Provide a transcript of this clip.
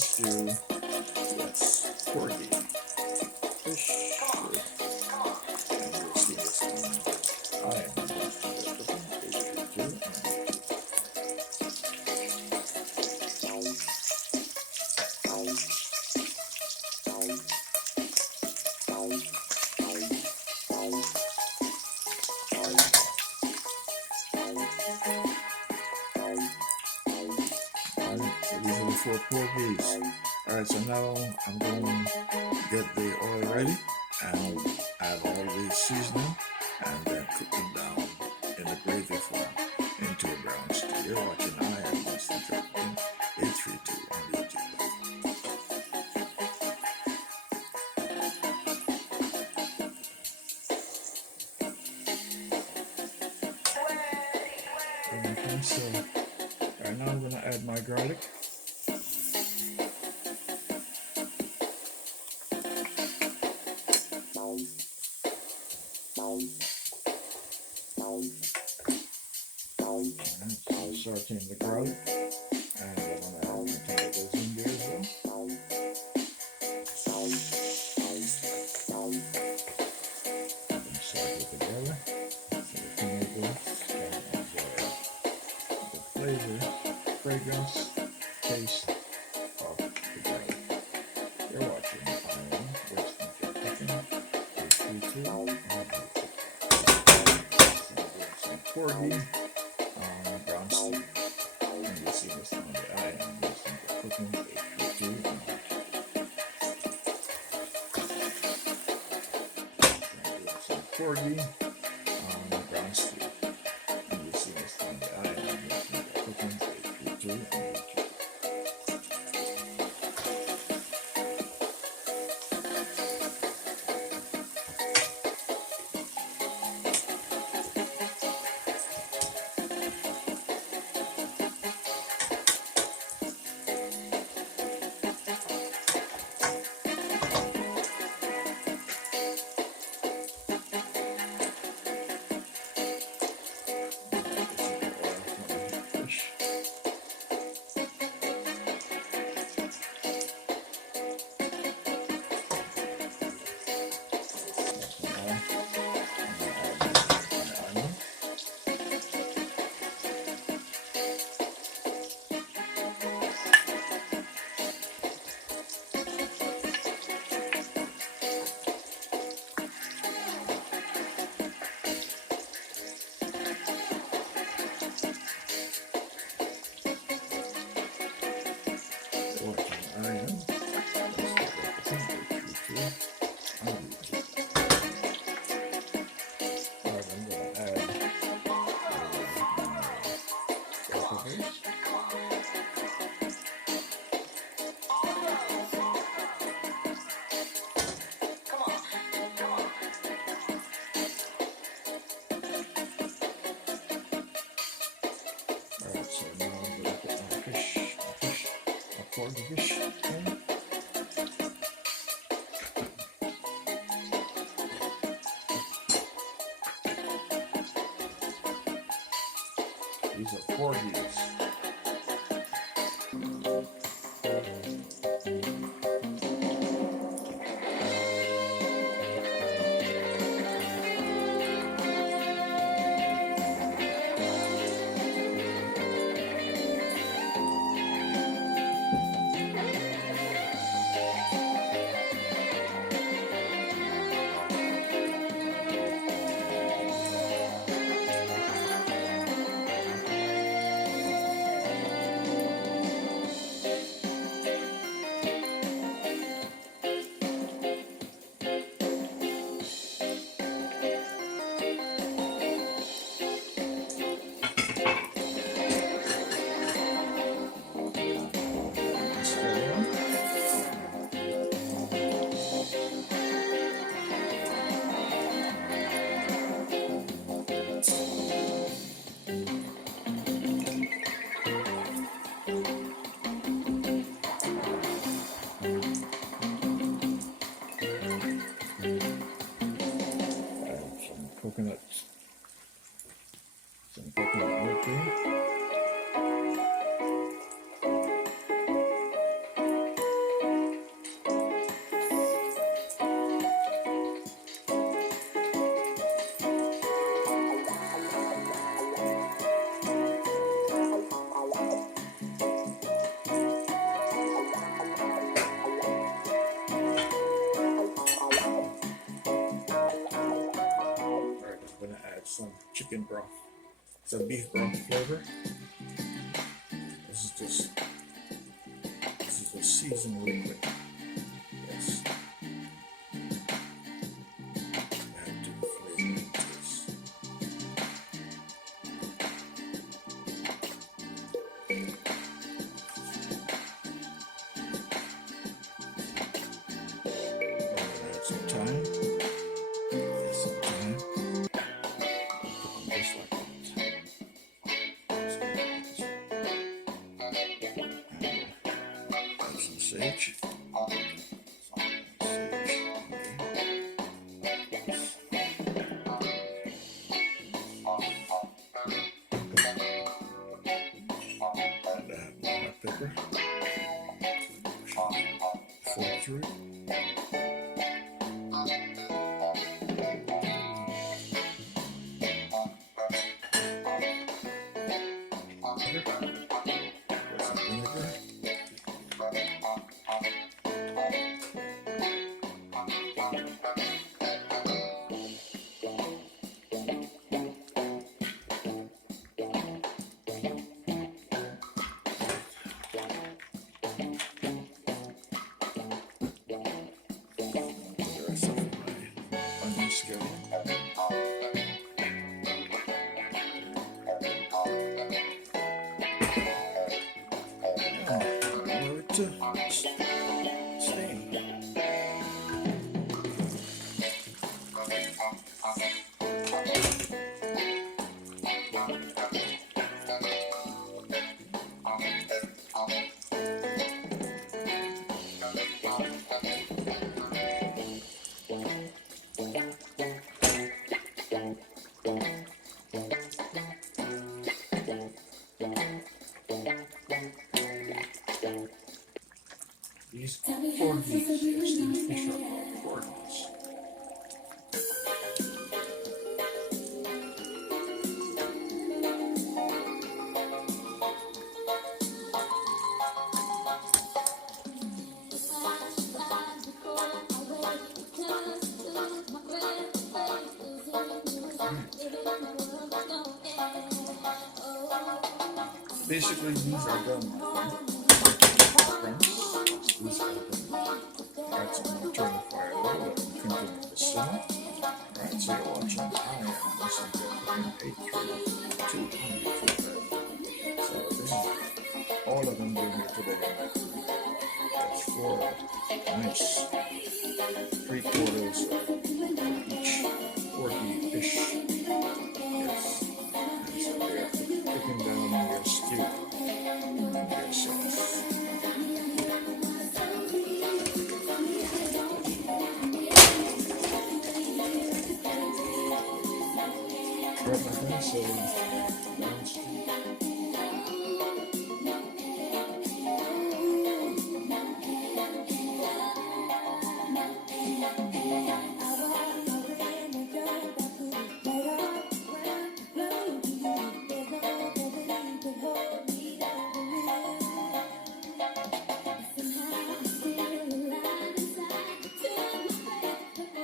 stew. Yes, porgy fish stew. And you'll see this one. I am Winston GeL cooking, Alright, so these are the 4 porgies. Alright, so now I'm going to get the oil ready and add all the seasoning and then cook them down in the gravy form into a brown stew. You're watching I am Winston GeL cooking 832 on YouTube. Okay, so right now I'm going to add my garlic. Sauteing the garlic, and I'm going to add my tomatoes in there as well. And saute it together so the tomatoes can enjoy the flavor, fragrance, taste of the garlic. You're watching I am Winston GeL cooking 832. Some porgy brown stew. And you'll see this on the I am Winston GeL cooking 832 on YouTube. Some porgy brown stew. And you'll see this on the I am Winston GeL cooking 832 on YouTube. So now I'm going to put my porgy fish in. These are porgies. Some coconut milk in. chicken broth. It's a beef broth flavor. This is just seasoned real quick. Yes. Add to the flavor and taste. Add some thyme. Some thyme. Just like that. Add some sage. Pepper, fork through it. Put some vinegar. These Porgy Fish Stew fish are gorgeous. Basically, these are done, my friend. These are done. Alright, so I'm going to turn the fire a little bit and continue to simmer. Alright, so you're watching. I am listening to cooking 8 through 200. So this is all of them doing here today. That's 4 nice 3/4 of each Porgy fish. Yes. And so they're cooking down their stew and their sauce. Alright, my friends, so brown stew.